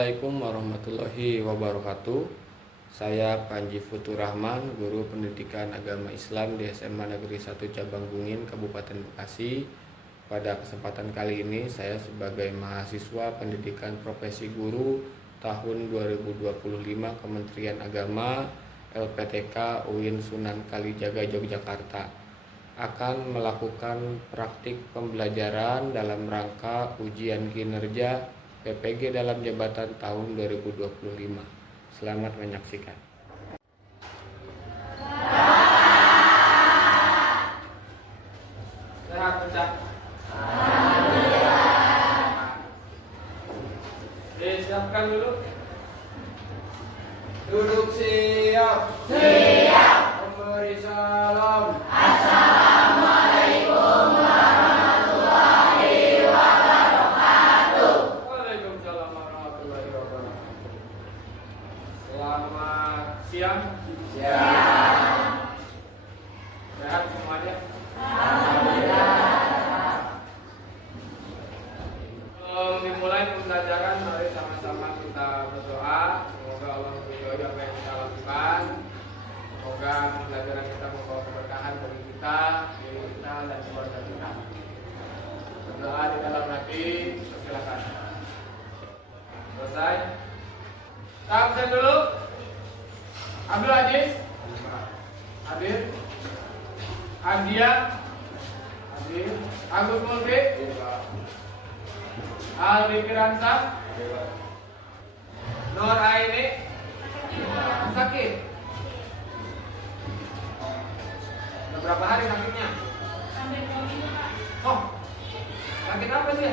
Assalamualaikum warahmatullahi wabarakatuh. Saya Panji Futur Rahman, Guru Pendidikan Agama Islam di SMA Negeri 1 Cabang Bungin, Kabupaten Bekasi. Pada kesempatan kali ini saya sebagai mahasiswa Pendidikan Profesi Guru tahun 2025 Kementerian Agama LPTK UIN Sunan Kalijaga Yogyakarta akan melakukan praktik pembelajaran dalam rangka ujian kinerja PPG dalam jabatan tahun 2025. Selamat menyaksikan. Sehat pecah. Siapkan dulu. Duduk siap. Siap. Memberi salam. Assalamualaikum warahmatullahi wabarakatuh. Waalaikumsalam warahmatullahi wabarakatuh. Selamat siang. Siap. Sehat semuanya. Sebelum dimulai pembelajaran, mari sama-sama kita berdoa. Semoga Allah meridhoi apa yang kita lakukan. Semoga pembelajaran kita membawa keberkahan bagi kita, diri kita, dan keluarga kita. Berdoa di dalam hati, silakan. Selesai. Kita absen dulu. Abdul Aziz, hadir. Adia, hadir. Agus Mulki, Aldi Firansa, Nur Aini, sakit. Udah berapa hari sakitnya? Sampai 2 minggu, Pak. Oh, sakit apa sih?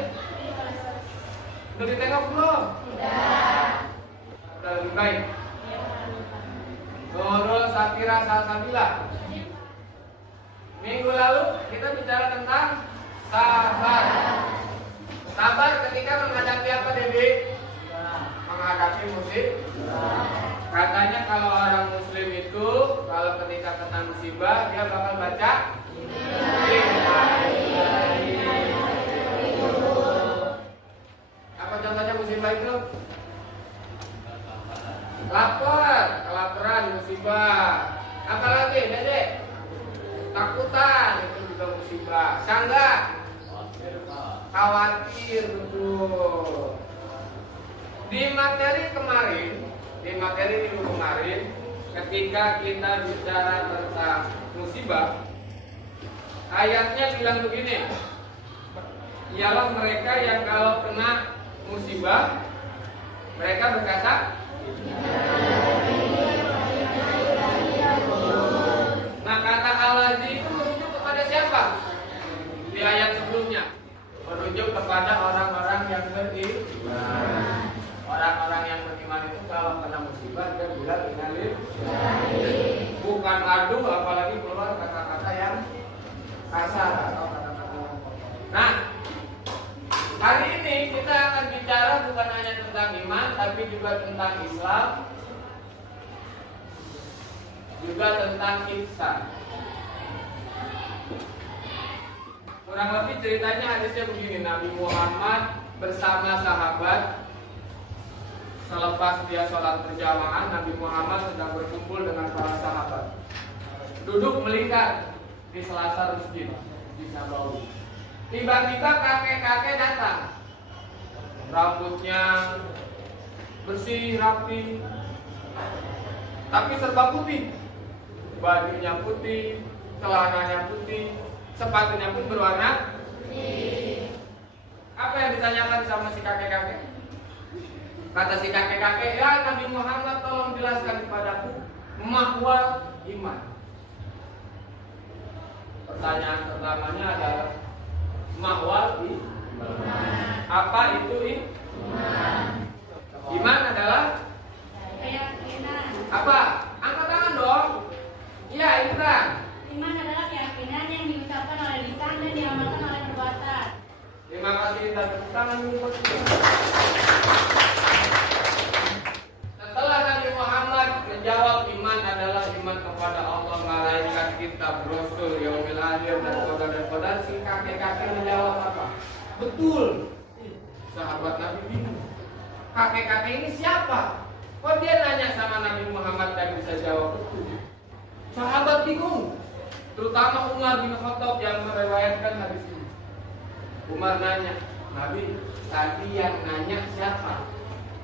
Udah ditengok belum? Udah lebih baik. Nurul Satira Salsabila. Minggu lalu kita bicara tentang sabar. Sabar ketika menghadapi apa, Debi? Menghadapi musibah. Katanya kalau orang muslim itu kalau ketika kena musibah dia bakal baca apa contohnya musibah itu? Lapar, kelaparan, musibah. Apalagi, Dede? Takutan, itu juga musibah. Sanggah, khawatir, betul. Di materi minggu kemarin, ketika kita bicara tentang musibah, ayatnya bilang begini, ialah mereka yang kalau kena musibah, mereka berkata, nah kata al-lazi itu merujuk kepada siapa? Di ayat sebelumnya merujuk kepada orang-orang yang beriman. Orang-orang yang beriman itu kalau kena musibah dia bilang innalillahi. Bukan adu, apalagi keluar kata-kata yang kasar atau kata-kata yang kotor. Nah, hari ini kita akan bicara bukan hanya tentang iman, tapi juga tentang Islam, juga tentang ihsan. Kurang lebih ceritanya hadisnya begini, Nabi Muhammad bersama sahabat selepas dia sholat berjamaah, Nabi Muhammad sedang berkumpul dengan para sahabat, duduk melingkar di selasar masjid di Nabawi. Tiba-tiba kakek-kakek datang, rambutnya bersih rapi, tapi serba putih, bajunya putih, celananya putih, sepatunya pun berwarna putih. Apa yang ditanyakan sama si kakek-kakek? Kata si kakek-kakek, ya Nabi Muhammad tolong jelaskan kepadaku mahwa iman. Pertanyaan pertamanya adalah mahwa iman. Apa itu iman? Iman adalah Keyakinan. apa? Angkat tangan dong. Iya, itu kan. Iman adalah keyakinan yang diucapkan oleh lisan dan diamalkan oleh perbuatan. Terima kasih, kita tepuk tangan dulu. Setelah Nabi Muhammad menjawab iman adalah iman kepada Allah, malaikat, kitab, rasul, yaumil akhir, dan qadar. Si kakek-kakek menjawab apa? Betul. Sahabat Nabi bingung. kakek-kakek ini siapa? Kok dia nanya sama Nabi Muhammad dan bisa jawab itu? Sahabat bingung, terutama Umar bin Khattab yang meriwayatkan hadis ini. Umar nanya, Nabi, tadi yang nanya siapa?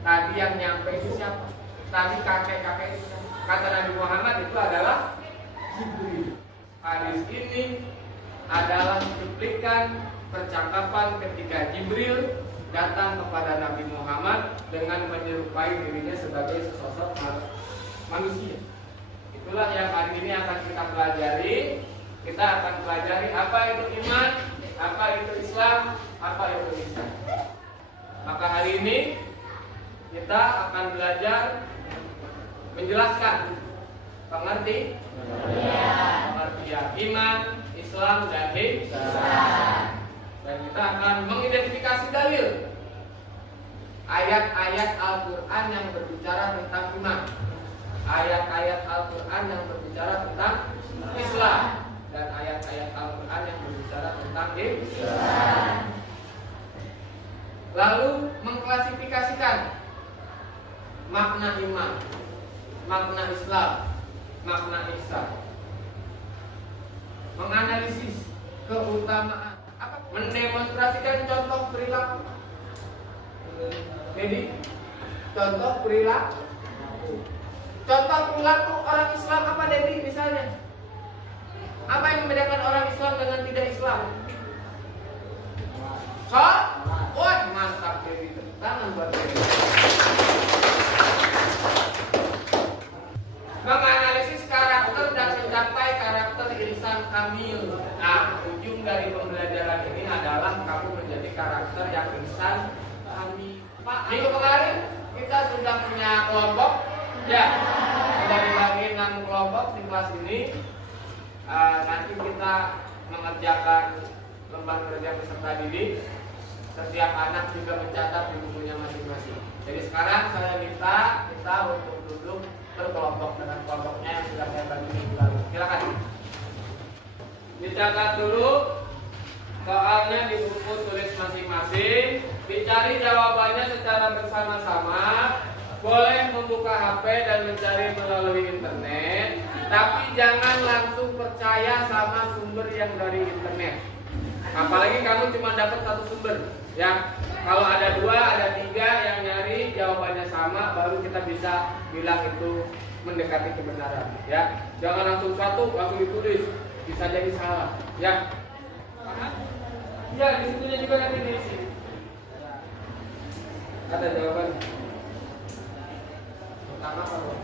Tadi yang nyampe itu siapa? Tadi kakek-kakek itu siapa? Kata Nabi Muhammad itu adalah Jibril. Hadis ini adalah cuplikan percakapan ketika Jibril datang kepada Nabi Muhammad dengan menyerupai dirinya sebagai sesosok manusia. Itulah yang hari ini akan kita pelajari. Kita akan pelajari apa itu iman, apa itu Islam, apa itu ihsan. Maka hari ini kita akan belajar menjelaskan pengertian iman, Islam, dan ihsan. Dan kita akan mengidentifikasi dalil ayat-ayat Al-Quran yang berbicara tentang iman, ayat-ayat Al-Quran yang berbicara tentang Islam, dan ayat-ayat Al-Quran yang berbicara tentang ihsan. Lalu mengklasifikasikan makna iman, makna Islam, makna ihsan, menganalisis keutamaan, mendemonstrasikan contoh perilaku. Jadi contoh perilaku. Contoh perilaku orang Islam apa, Dedi? Misalnya, apa yang membedakan orang Islam dengan tidak Islam? Wah, mantap, Dedi. Tangan buat Dedi. Menganalisis karakter dan mencapai karakter ihsan kamil. Nah, ujung dari pembelajaran ini adalah kamu menjadi karakter yang ihsan kamil. Minggu kemarin kita sudah punya kelompok, ya, sudah dibagi 6 kelompok di kelas ini. Nanti kita mengerjakan lembar kerja peserta didik. Setiap anak juga mencatat di bukunya masing-masing. Jadi sekarang saya minta kita untuk duduk berkelompok dengan kelompoknya yang sudah saya bagi minggu lalu. Silakan. Dicatat dulu soalnya di buku tulis masing-masing. Dicari jawabannya secara bersama-sama. Boleh membuka HP dan mencari melalui internet. Tapi jangan langsung percaya sama sumber yang dari internet. Apalagi kamu cuma dapat satu sumber. Ya, kalau ada 2, ada 3 yang nyari jawabannya sama, baru kita bisa bilang itu mendekati kebenaran. Ya, jangan langsung satu langsung ditulis, bisa jadi salah. Ya, ya di situnya juga nanti diisi. Ada jawaban. Pertama kalau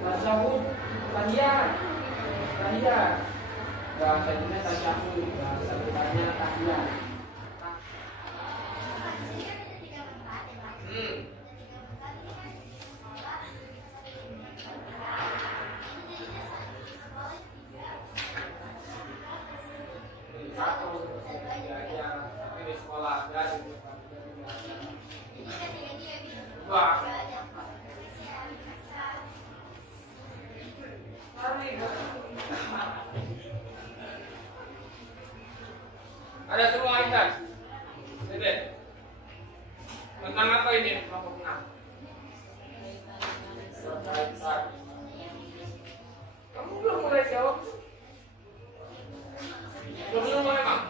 tasyahud, tahiyat, bahasa Indonesia tasyahud, bahasa Arabnya tahiyat. Di sekolah ya, wah. Ada semua ikan. Dede. Tentang apa ini? Kelompok 6. Kamu belum mulai jawab? Belum mulai, Bang?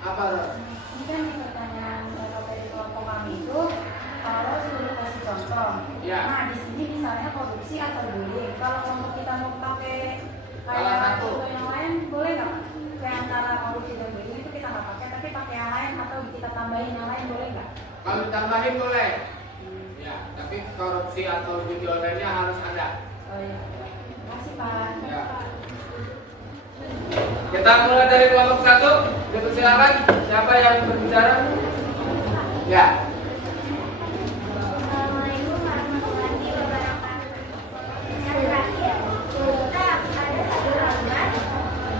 Apa? Ini kan pertanyaan dari kelompok kami itu, kalau sudah kasih contoh. Ya. Nah, di sini misalnya korupsi atau bullying. Kalau kelompok kita mau pakai Salah kayak satu. contoh yang lain, boleh nggak? Kayak antara korupsi dan bullying itu kita nggak pakai, tapi pakai yang lain atau kita tambahin yang lain, boleh nggak? Kalau ditambahin boleh. Ya, tapi korupsi atau judi online-nya harus ada. Oh iya. Terima kasih, Pak. Ya. Kita mulai dari kelompok 1. Silakan. Siapa yang berbicara? Ya. Assalamualaikum warahmatullahi wabarakatuh. Yang terakhir, kita ada satu rangkuman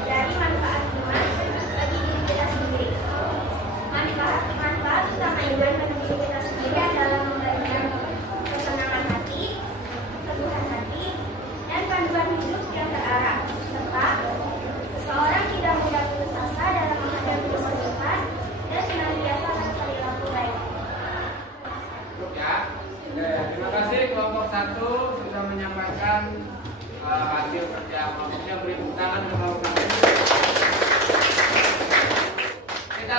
dari manfaat iman bagi diri kita sendiri. Manfaat utama iman bagi diri kita sendiri adalah memberikan kesenangan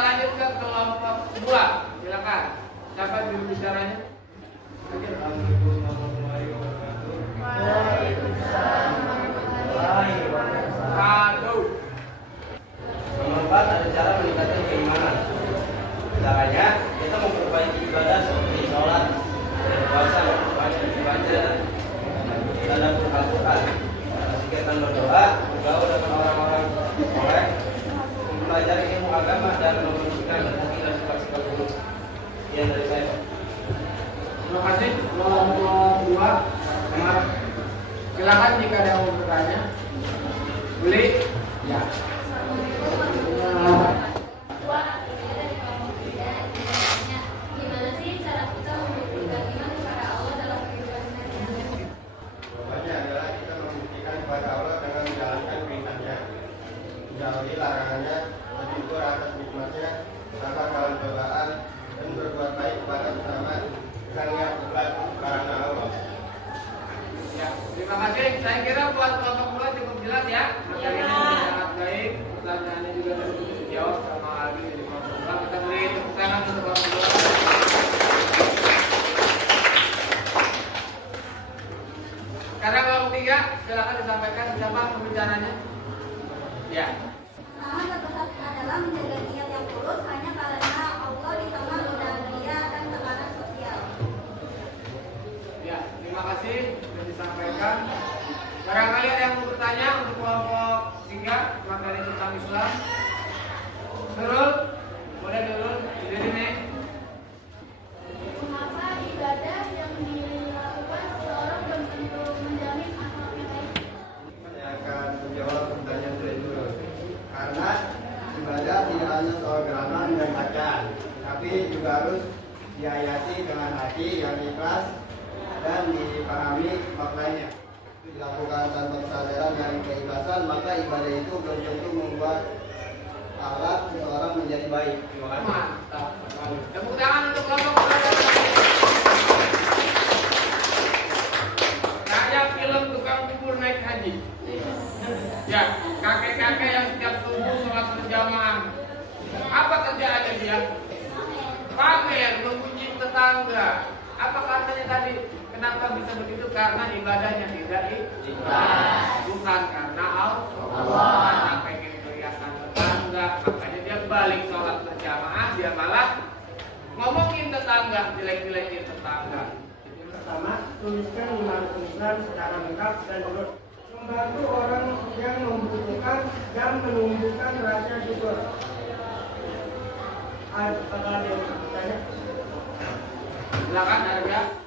lanjut ke kelompok 2. Silakan. Siapa juru bicaranya? Assalamualaikum warahmatullahi wabarakatuh. Waalaikumsalam. Nomor 4 ada cara meningkatkan keimanan. Caranya kita memperbaiki ibadah seperti sholat, puasa, baca, dan Al-Quran. Kita berdoa, bergaul dengan orang-orang soleh, mempelajari ilmu agama dan membersihkan hati dan sifat-sifat buruk. Sekian dari saya. Terima kasih. Kelompok 2. Silakan jika ada yang mau bertanya. Boleh? Ya. Gimana sih cara kita membuktikan iman kepada Allah dalam kehidupan sehari-hari? Jawabannya adalah kita membuktikan kepada Allah dengan menjalankan perintahnya, menjauhi larangannya, bersyukur atas nikmatnya, sabar dalam cobaan, dan berbuat baik kepada sesama yang berat karena Allah. Ya, terima kasih. Saya kira buat kelompok 2 cukup jelas ya. Materinya sangat baik. Pertanyaannya juga sudah dijawab sama Aldi dari kelompok 2. Kita beri tepuk tangan untuk kelompok 2. Sekarang kelompok 3, silakan disampaikan siapa pembicaranya. Ya. Usaha terbesar adalah menjaga niat yang tulus hanya karena Allah di tengah godaan dunia dan tekanan sosial. Ya, terima kasih sudah disampaikan. Barangkali ada yang mau bertanya untuk kelompok 3 materi tentang Islam. Nurul, boleh Nurul, jadi nih. Mengapa ibadah yang dilakukan seseorang belum tentu menjamin akhlaknya baik? Saya akan menjawab pertanyaan dari dulu. Karena ibadah tidak hanya soal gerakan dan bacaan, tapi juga harus diayati dengan hati yang ikhlas dan dipahami maknanya. Dilakukan tanpa kesadaran dan keikhlasan, maka ibadah itu belum tentu membuat akhlak seseorang menjadi baik. Terima kasih. Mantap. Tepuk tangan untuk kelompok 2. Kayak film tukang bubur naik haji. Ya, kakek-kakek yang setiap subuh sholat berjamaah. Apa kerjaannya dia? Pamer, memuji tetangga. Apa katanya tadi? Kenapa bisa begitu? Karena ibadahnya tidak ikhlas. Bukan karena Allah. Karena pengen kelihatan tetangga, makanya dia balik sholat berjamaah, dia malah ngomongin tetangga, jelek-jelekin tetangga. Pertama, tuliskan 5 rukun Islam secara lengkap dan urut. Membantu orang yang membutuhkan dan menumbuhkan rasa syukur. Apakah ada yang bertanya? Silakan Arya.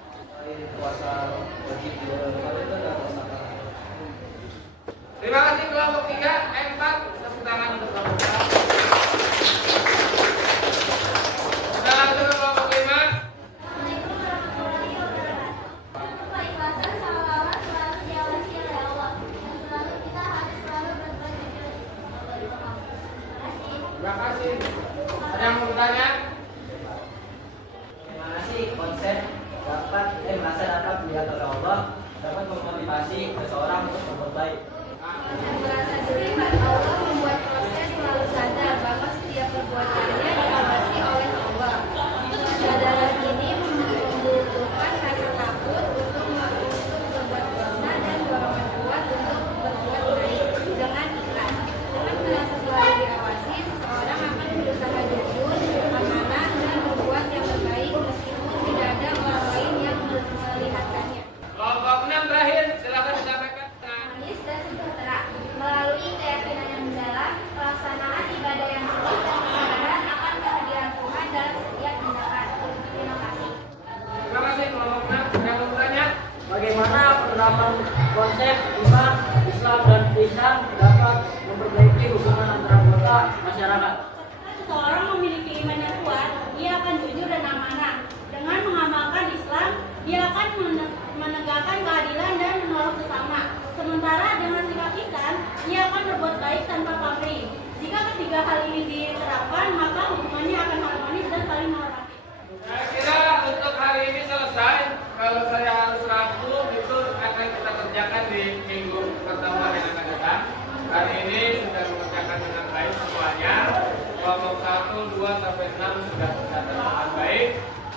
Puasa wajib di bulan Ramadan itu adalah puasa apa? Terima kasih kelompok 3, 4. Tepuk tangan untuk kelompok 4. Kita lanjut ke kelompok 5. Assalamualaikum warahmatullahi wabarakatuh. Keikhlasan seolah-olah selalu diawasi oleh Allah dan selalu kita harus selalu berbuat jujur. Terima kasih. Terima kasih. Ada yang mau bertanya? Gimana sih konsep merasa dapat melihat oleh Allah dapat memotivasi seseorang untuk berbuat baik? Merasa dilihat Allah membuat proses selalu sadar bahwa setiap perbuatannya diawasi oleh Allah. Kesadaran ini membutuhkan rasa takut untuk berbuat dosa dan dorongan kuat untuk berbuat baik dengan ikhlas. Dengan merasa selalu diawasi, seseorang akan berusaha jujur, amanah, dan berbuat yang terbaik meskipun tidak ada orang lain yang melihatkannya. Kelompok 6 terakhir, silakan disampaikan. Manis dan sejahtera. Melalui keyakinan yang mendalam, pelaksanaan ibadah yang tulus dan kesadaran akan kehadiran Tuhan dalam setiap tindakan. Terima kasih. Terima kasih kelompok 6. Ada yang mau bertanya? Bagaimana penerapan konsep iman, Islam dan ihsan dapat memperbaiki hubungan antara anggota masyarakat? Seseorang memiliki iman yang kuat, dia akan jujur dan amanah. Dengan mengamalkan Islam, dia akan menegakkan keadilan dan menolong sesama. Sementara dengan sikap ihsan, dia akan berbuat baik tanpa pamrih. Jika ketiga hal ini diterapkan, maka hubungannya akan harmonis dan saling menghormati. Saya kira untuk hari ini selesai. Kalau saya harus rangkum itu akan kita kerjakan di minggu pertemuan yang akan datang. Hari ini sudah mengerjakan dengan baik semuanya. Kelompok 1 nomor 2 sampai 6 sudah tercatat dengan baik.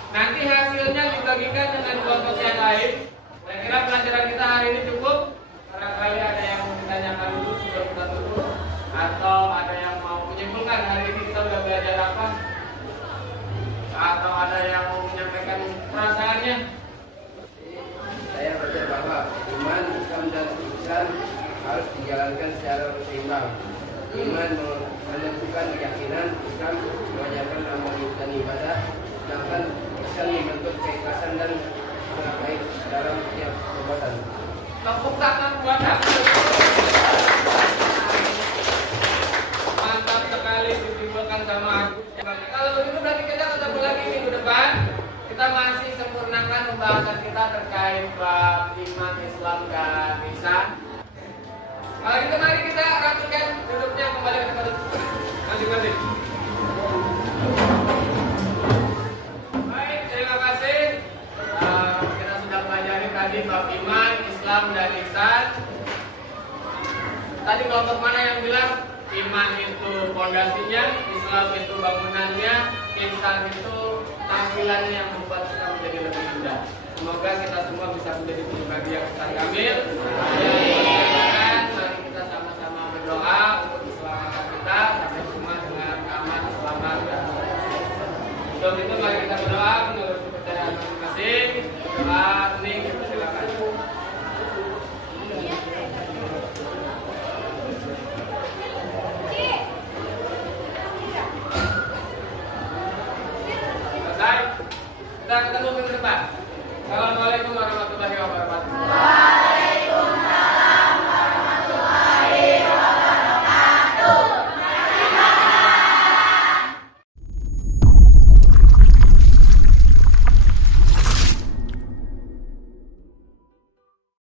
Nanti hasilnya dibagikan dengan kelompok yang lain. Saya kira pelajaran kita hari ini cukup. Barangkali ada yang mau ditanyakan dulu sebelum kita tutup, atau ada yang mau menyimpulkan hari ini kita sudah belajar apa, atau ada yang mau menyampaikan perasaannya. Saya belajar bahwa iman, Islam dan ihsan harus dijalankan secara seimbang. Iman menentukan keyakinan, Islam mengajarkan amal dan ibadah, sedangkan ihsan membentuk keikhlasan dan amal baik dalam setiap perbuatan. Tepuk tangan buat aku. Mantap sekali ditimbulkan sama aku. Kalau begitu berarti kita ketemu lagi minggu depan. Kita masih sempurnakan pembahasan kita terkait bab iman, Islam dan ihsan. Kalau gitu mari kita rapikan duduknya kembali ke tempat masing-masing. Baik, terima kasih. Kita sudah pelajari tadi bab iman, Islam dan ihsan. Tadi kelompok mana yang bilang iman itu fondasinya, Islam itu bangunannya, ihsan itu tampilannya yang membuat kita menjadi lebih indah. Semoga kita semua bisa menjadi pribadi yang ihsan kamil. Mari kita sama-sama berdoa untuk keselamatan kita sampai semua dengan aman, selamat dan untuk itu mari kita berdoa menurut kepercayaan masing-masing. Doa ini kita silakan. Selesai. Kita ketemu minggu depan. Assalamualaikum warahmatullahi wabarakatuh.